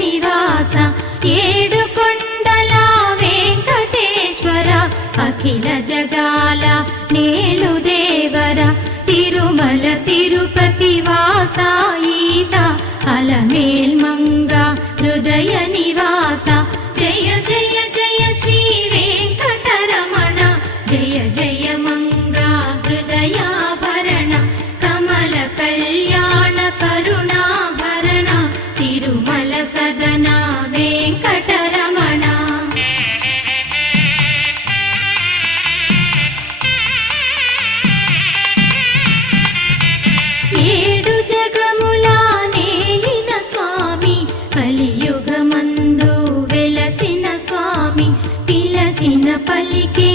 నివాస ఏడు కొండల వెంకటేశ్వర అఖిల జగాల నేలు దేవర తిరుమల తిరుపతి వాస ఈస అలమేల్ మంగ హృదయ నివాస జయ జయ జయ శ్రీ వెంకటరమణ జయ జయ మంగ హృదయాభరణ కమల కళ్యాణ కరుణాభరణ తిరుమల సదన వెంకటరమణ ఏడు జగముల నేలిన స్వామి కలియుగమందు వెలసిన స్వామి పిలచిన పలికే